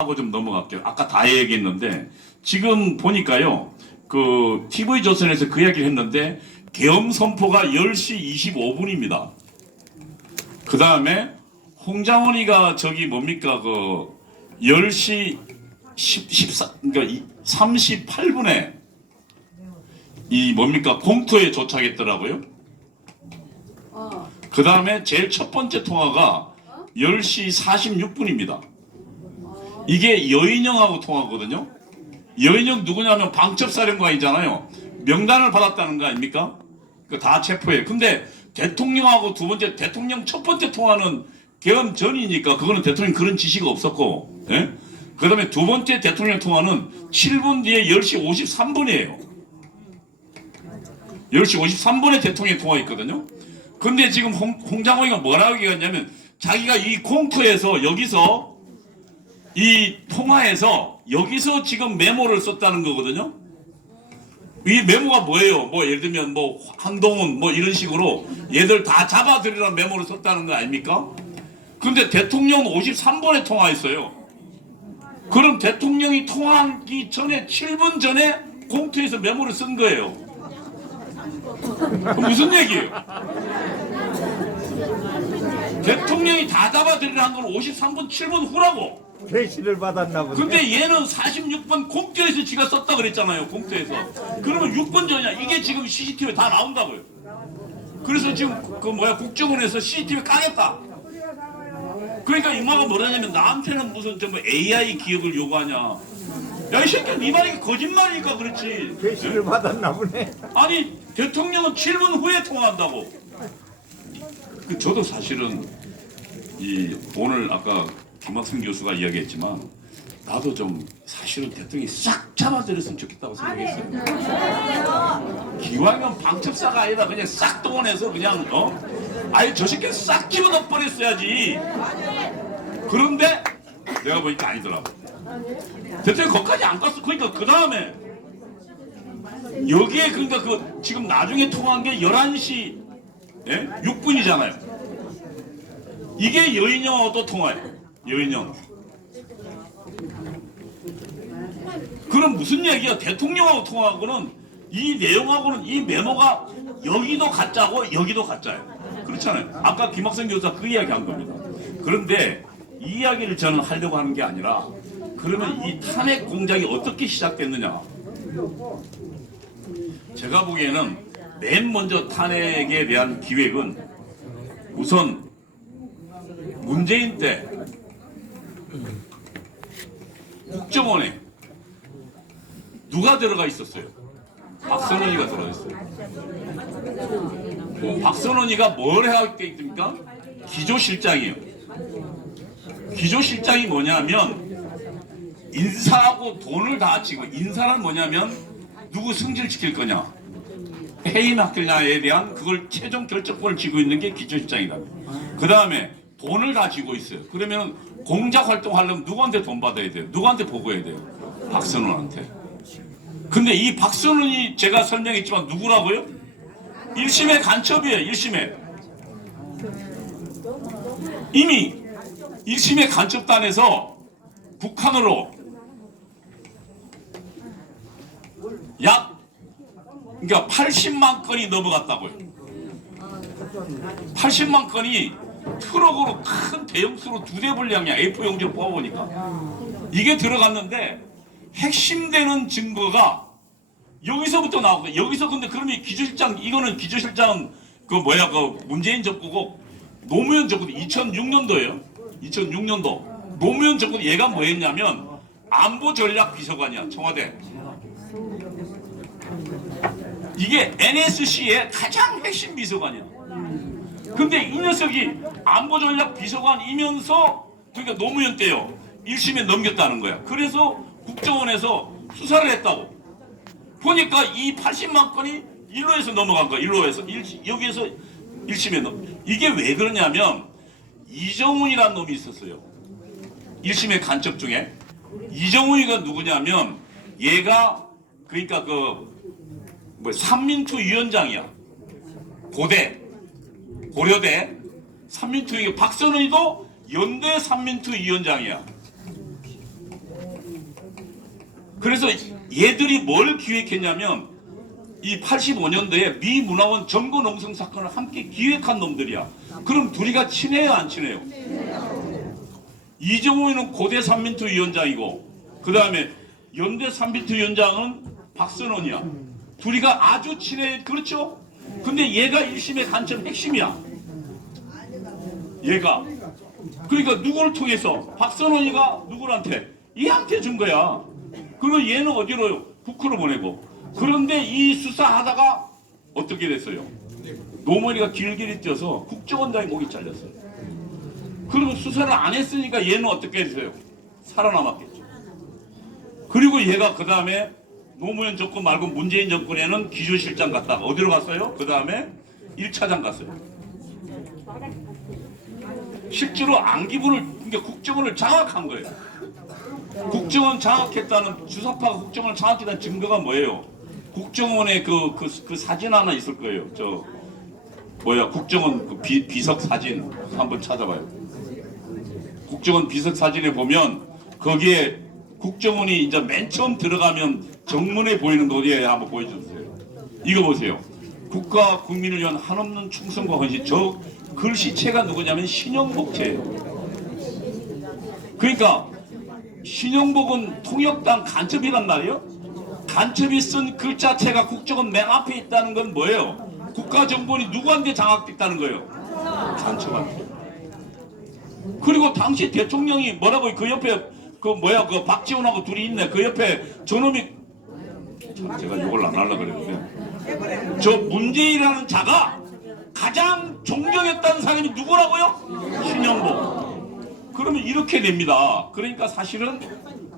하고 좀 넘어갈게요. 아까 다 얘기했는데 지금 보니까요. 그 TV조선에서 그 이야기를 했는데 계엄 선포가 10시 25분입니다. 그 다음에 홍장원이가 저기 뭡니까 그 10시 14 그러니까 38분에 이 뭡니까 공터에 도착했더라고요. 그 다음에 제일 첫 번째 통화가 10시 46분입니다. 이게 여인영하고 통화거든요. 여인영 누구냐면 방첩사령관이잖아요. 명단을 받았다는 거 아닙니까? 그 다 체포해. 근데 대통령하고 두 번째 대통령 첫 번째 통화는 계엄 전이니까 그거는 대통령 그런 지시가 없었고, 예? 그 다음에 두 번째 대통령 통화는 7분 뒤에 10시 53분이에요. 10시 53분에 대통령 통화했거든요. 근데 지금 홍장호이가 뭐라고 얘기했냐면 자기가 이 공터에서 여기서 이 통화에서 여기서 지금 메모를 썼다는 거거든요. 이 메모가 뭐예요? 뭐 예를 들면 뭐 한동훈 뭐 이런 식으로 얘들 다 잡아들이라는 메모를 썼다는 거 아닙니까? 근데 대통령은 53분에 통화했어요. 그럼 대통령이 통화하기 전에 7분 전에 공터에서 메모를 쓴 거예요. 무슨 얘기예요? 대통령이 다 잡아들이라는 건 53분 7분 후라고. 계시를 받았나 보네. 근데 얘는 46분 공터에서 지가 썼다 그랬잖아요. 공터에서. 그러면 6분 전이야. 이게 지금 CCTV에 다 나온다고요. 그래서 지금 그 뭐야 국정원에서 CCTV 까겠다. 그러니까 이마가 뭐라냐면 나한테는 무슨 좀 AI 기억을 요구하냐. 야 이 새끼야 네 말이 거짓말이니까 그렇지. 계시를 받았나 보네. 아니 대통령은 7분 후에 통화한다고. 그 저도 사실은 이 오늘 아까 김학승 교수가 이야기했지만 나도 좀 사실은 대통령이 싹 잡아들였으면 좋겠다고 생각했어요. 기왕이면 방첩사가 아니라 그냥 싹 동원해서 그냥 아예 저 새끼 싹 집어넣어 버렸어야지. 그런데 내가 보니까 아니더라고. 대통령이 거기까지 안 갔어. 그러니까 그 다음에 여기에 그러니까 그 지금 나중에 통화한 게 11시 6분이잖아요. 이게 여인영하고 또 통화해요. 여인영. 그럼 무슨 얘기야? 대통령하고 통화하고는 이 내용하고는 이 메모가 여기도 가짜고 여기도 가짜예요. 그렇잖아요. 아까 김학성 교수가 그 이야기 한 겁니다. 그런데 이 이야기를 저는 하려고 하는 게 아니라 그러면 이 탄핵 공작이 어떻게 시작됐느냐. 제가 보기에는 맨 먼저 탄핵에 대한 기획은 우선 문재인 때 국정원에 누가 들어가 있었어요? 박선원이가 들어가 있어요. 박선원이가 뭘 하게 있습니까? 기조실장이에요. 기조실장이 뭐냐면 인사하고 돈을 다 치고 인사는 뭐냐면 누구 승진시킬 거냐 해임학교냐에 대한 그걸 최종 결정권을 쥐고 있는 게 기조실장이다. 그 다음에 돈을 다 쥐고 있어요. 그러면 공작 활동하려면 누구한테 돈 받아야 돼요? 누구한테 보고해야 돼요? 박선원한테. 근데 이 박선원이 제가 설명했지만 누구라고요? 1심의 간첩이에요. 1심에. 이미 1심의 간첩단에서 북한으로 약 그러니까 80만 건이 넘어갔다고요. 80만 건이 트럭으로 큰 대형수로 2대 분량이야. A4 용지로 뽑아보니까 이게 들어갔는데 핵심되는 증거가 여기서부터 나오고 여기서 근데 그러면 기조실장 이거는 기조실장 그 뭐야 그 문재인 정부고 노무현 정부 2006년도예요. 2006년도 노무현 정부 얘가 뭐 했냐면 안보전략비서관이야. 청와대. 이게 NSC의 가장 핵심 비서관이야. 근데 이 녀석이 안보전략비서관이면서 그러니까 노무현 때요. 1심에 넘겼다는 거야. 그래서 국정원에서 수사를 했다고. 보니까 이 80만 건이 일로에서 넘어간 거야. 일로에서. 여기에서 1심에 이게 왜 그러냐면 이정훈이라는 놈이 있었어요. 1심의 간첩 중에. 이정훈이가 누구냐면 얘가 그러니까 삼민투 위원장이야. 고려대 삼민투 박선원이도 연대 삼민투 위원장이야. 그래서 얘들이 뭘 기획했냐면 이 85년도에 미 문화원 점거 농성 사건을 함께 기획한 놈들이야. 그럼 둘이가 친해요, 안 친해요? 이정호는 고대 삼민투 위원장이고 그 다음에 연대 삼민투 위원장은 박선원이야. 둘이가 아주 친해. 그렇죠? 근데 얘가 1심의 간첩 핵심이야. 얘가. 그러니까 누구를 통해서? 박선원이가 누구한테? 얘한테 준 거야. 그리고 얘는 어디로? 국회로 보내고. 그런데 이 수사하다가 어떻게 됐어요? 노머리가 길길이 뛰어서 국정원장이 목이 잘렸어요. 그리고 수사를 안 했으니까 얘는 어떻게 했어요? 살아남았겠죠. 그리고 얘가 그 다음에 노무현 정권 말고 문재인 정권에는 기조실장 갔다가 어디로 갔어요? 그 다음에 1차장 갔어요. 실제로 안기부를, 그러니까 국정원을 장악한 거예요. 국정원 장악했다는, 주사파가 국정원을 장악했다는 증거가 뭐예요? 국정원에 그 사진 하나 있을 거예요. 저 뭐야, 국정원 그 비석 사진 한번 찾아봐요. 국정원 비석 사진에 보면 거기에 국정원이 이제 맨 처음 들어가면 정문에 보이는 거 어디에 한번 보여주세요. 이거 보세요. 국가 국민을 위한 한없는 충성과 헌신. 저 글씨체가 누구냐면 신영복체예요. 그러니까 신영복은 통역당 간첩이란 말이에요. 간첩이 쓴 글자체가 국정원 맨 앞에 있다는 건 뭐예요? 국가정보원이 누구한테 장악됐다는 거예요? 간첩한테. 그리고 당시 대통령이 뭐라고, 그 옆에 그 뭐야, 그 박지원하고 둘이 있네. 그 옆에 저놈이, 제가 욕을 안 하려고 그랬는데, 저 문재인이라는 자가 가장 존경했다는 사람이 누구라고요? 신영복. 그러면 이렇게 됩니다. 그러니까 사실은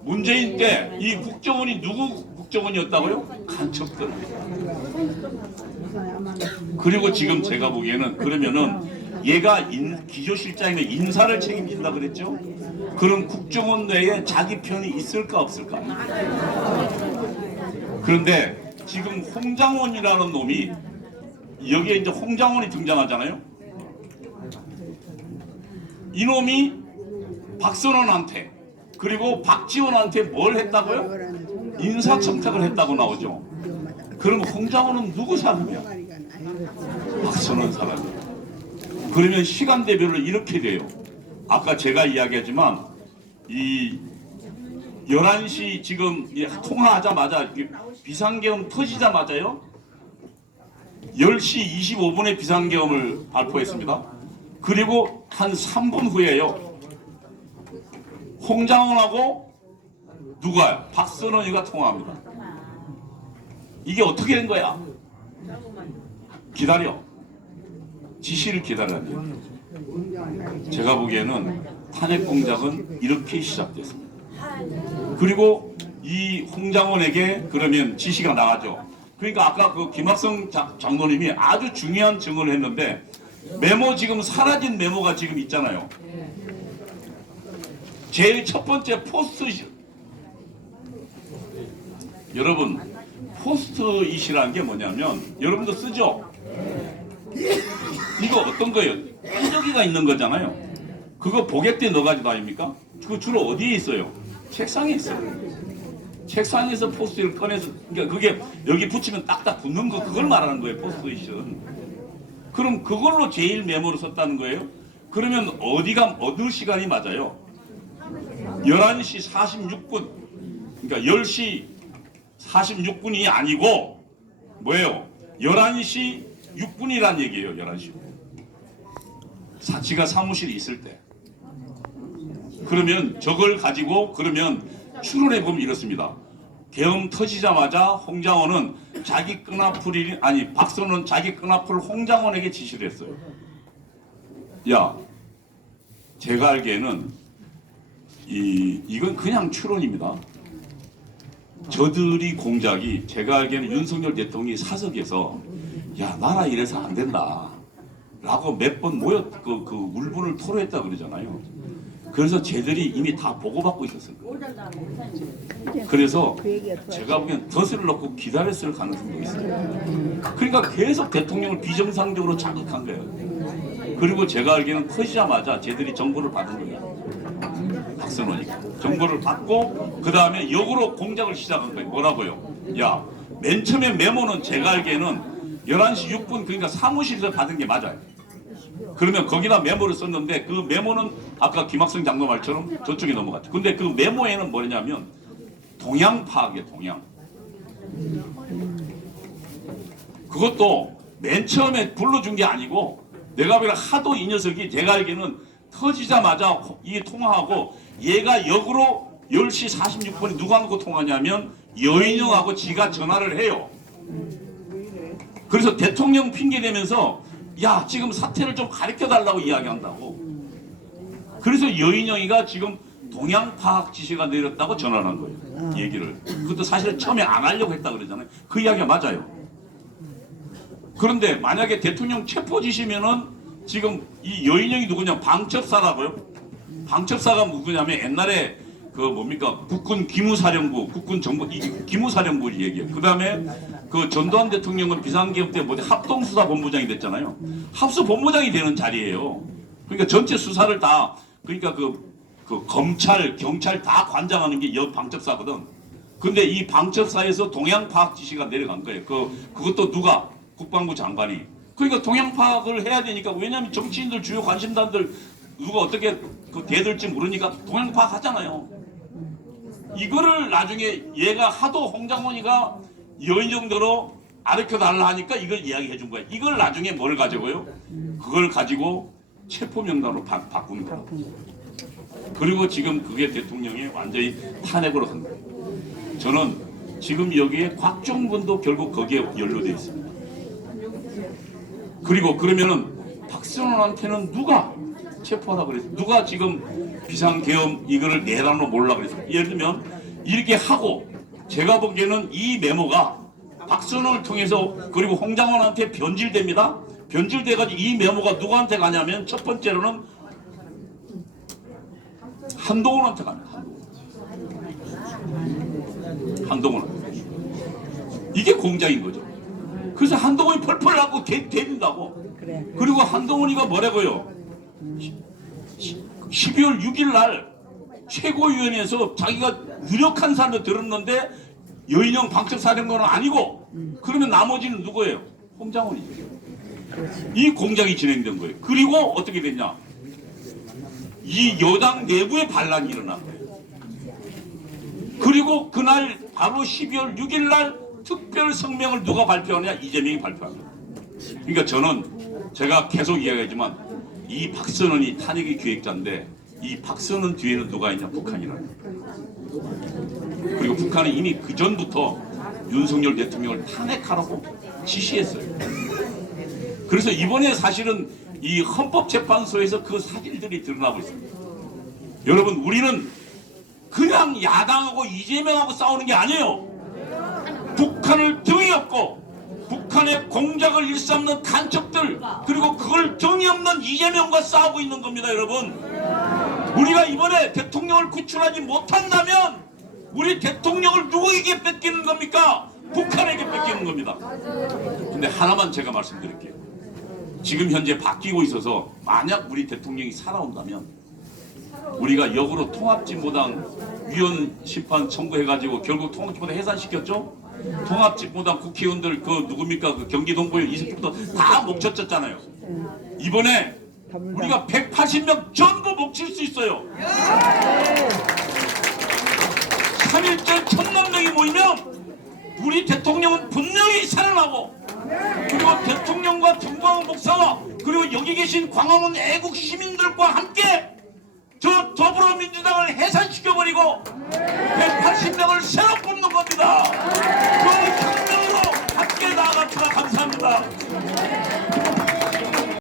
문재인 때 이 국정원이 누구 국정원이었다고요? 간첩들. 그리고 지금 제가 보기에는, 그러면은 얘가 기조실장이면 인사를 책임진다 그랬죠? 그럼 국정원 내에 자기 편이 있을까 없을까? 그런데 지금 홍장원이라는 놈이, 여기에 이제 홍장원이 등장하잖아요. 이놈이 박선원한테 그리고 박지원한테 뭘 했다고요? 인사청탁을 했다고 나오죠. 그럼 홍장원은 누구 사람이야? 박선원 사람이야. 그러면 시간대별로 이렇게 돼요. 아까 제가 이야기하지만 이 11시 지금 통화하자마자 비상계엄 터지자마자요, 10시 25분에 비상계엄을 발표했습니다. 그리고 한 3분 후에요, 홍장원하고 누가요? 박선원이가 통화합니다. 이게 어떻게 된 거야? 기다려. 지시를 기다려야 돼요. 제가 보기에는 탄핵 공작은 이렇게 시작됐습니다. 그리고 이 홍장원에게 그러면 지시가 나가죠. 그러니까 아까 그 김학성 장로님이 아주 중요한 증언을 했는데, 메모, 지금 사라진 메모가 지금 있잖아요. 제일 첫 번째 포스트잇. 여러분, 포스트잇이라는 게 뭐냐면, 여러분도 쓰죠? 이거 어떤 거예요? 끈적이가 있는 거잖아요. 그거 보객대 넣어가지고 다닙니까? 그거 주로 어디에 있어요? 책상에 있어요. 책상에서 포스트잇을 꺼내서, 그러니까 그게 여기 붙이면 딱딱 붙는 거, 그걸 말하는 거예요, 포스트잇은. 그럼 그걸로 제일 메모를 썼다는 거예요? 그러면 어느 시간이 맞아요? 11시 46분. 그러니까 10시 46분이 아니고 뭐예요? 11시 6분이란 얘기예요. 11시 6분. 지가 사무실에 있을 때. 그러면 저걸 가지고 그러면 추론해 보면 이렇습니다. 계엄 터지자마자 홍장원은 자기 끈앞풀이, 아니 박선은 자기 끈앞을 홍장원에게 지시를 했어요. 야, 제가 알기에는 이건 그냥 추론입니다. 저들이 공작이, 제가 알기에는 윤석열 대통령이 사석에서 야, 나라 이래서 안 된다 라고 몇 번 그 울분을 토로했다 그러잖아요. 그래서 쟤들이 이미 다 보고받고 있었을 거예요. 그래서 제가 보기엔 덫을 넣고 기다렸을 가능성도 있어요. 그러니까 계속 대통령을 비정상적으로 자극한 거예요. 그리고 제가 알기에는 터지자마자 쟤들이 정보를 받은 거예요. 박선원이가 정보를 받고 그 다음에 역으로 공작을 시작한 거예요. 뭐라고요? 야, 맨 처음에 메모는 제가 알기에는 11시 6분 그러니까 사무실에서 받은 게 맞아요. 그러면 거기다 메모를 썼는데 그 메모는 아까 김학성 장로 말처럼 저쪽에 넘어갔죠. 근데 그 메모에는 뭐냐면 동향 파악이에요. 동향. 그것도 맨 처음에 불러준 게 아니고 내가 보기엔 하도 이 녀석이 제가 알기에는 터지자마자 이 통화하고 얘가 역으로 10시 46분에 누구하고 통화냐면 여인영하고 지가 전화를 해요. 그래서 대통령 핑계대면서 야 지금 사태를 좀 가르쳐달라고 이야기한다고. 그래서 여인영이가 지금 동향 파악 지시가 내렸다고 전화를 한 거예요. 얘기를. 그것도 사실 처음에 안 하려고 했다 그러잖아요. 그 이야기가 맞아요. 그런데 만약에 대통령 체포 지시면은 지금 이 여인영이 누구냐? 방첩사라고요. 방첩사가 누구냐면 옛날에 그 뭡니까? 국군 기무사령부, 국군 정보 기무사령부 얘기예요. 그다음에 그 전두환 대통령은 비상계엄 때 뭐지 합동수사본부장이 됐잖아요. 합수본부장이 되는 자리예요. 그러니까 전체 수사를 다 그러니까 그 검찰, 경찰 다 관장하는 게 방첩사거든. 근데 이 방첩사에서 동향 파악 지시가 내려간 거예요. 그것도 누가? 국방부 장관이. 그러니까 동향 파악을 해야 되니까 왜냐하면 정치인들 주요 관심단들 누가 어떻게 대들지 모르니까 동향 파악 하잖아요. 이거를 나중에 얘가 하도 홍장원이가 여인정도로 가르쳐 달라 하니까 이걸 이야기해 준 거예요. 이걸 나중에 뭘 가지고요? 그걸 가지고 체포 명단으로 바꾼 거예요. 그리고 지금 그게 대통령이 완전히 탄핵으로 간 거예요. 저는 지금 여기에 곽종근도 결국 거기에 연루되어 있습니다. 그리고 그러면은 박선원한테는 누가 체포하라 그랬어요? 누가 지금 비상계엄 이거를 내란으로 몰라 그랬어요? 예를 들면 이렇게 하고 제가 보기에는 이 메모가 박선원을 통해서 그리고 홍장원한테 변질됩니다. 변질돼가지고 이 메모가 누구한테 가냐면 첫 번째로는 한동훈한테 갑니다. 한동훈한테. 이게 공작인 거죠. 그래서 한동훈이 펄펄 나고 대든다고. 그리고 한동훈이가 뭐라고요? 12월 6일 날 최고위원회에서 자기가 유력한 사람을 들었는데 여인영 방첩사령관은 아니고 그러면 나머지는 누구예요? 홍장원이죠. 이 공작이 진행된 거예요. 그리고 어떻게 됐냐? 이 여당 내부에 반란이 일어난 거예요. 그리고 그날 바로 12월 6일 날 특별 성명을 누가 발표하느냐? 이재명이 발표합니다. 그러니까 저는 제가 계속 이야기하지만 이 박선원이 탄핵의 기획자인데 이 박선원 뒤에는 누가 있냐? 북한이라는 거예요. 그리고 북한은 이미 그 전부터 윤석열 대통령을 탄핵하라고 지시했어요. 그래서 이번에 사실은 이 헌법재판소에서 그 사실들이 드러나고 있습니다. 여러분 우리는 그냥 야당하고 이재명하고 싸우는 게 아니에요. 북한을 등이 없고 북한의 공작을 일삼는 간첩들 그리고 그걸 등이 없는 이재명과 싸우고 있는 겁니다. 여러분 우리가 이번에 대통령을 구출하지 못한다면 우리 대통령을 누구에게 뺏기는 겁니까? 북한에게 뺏기는 겁니다. 근데 하나만 제가 말씀드릴게요. 지금 현재 바뀌고 있어서 만약 우리 대통령이 살아온다면 우리가 역으로 통합진보당 위원 심판 청구해가지고 결국 통합진보당 해산시켰죠? 통합진보당 국회의원들 그 누굽니까? 그 경기동부에 20%부터 다 목쳤잖아요. 이번에 우리가 180명 전부 목칠 수 있어요. 3.1절 1,000만 명이 모이면 우리 대통령은 분명히 살아나고 그리고 대통령과 김광훈 목사와 그리고 여기 계신 광화문 애국 시민들과 함께 저 더불어민주당을 해산시켜버리고 180명을 새로 뽑는 겁니다.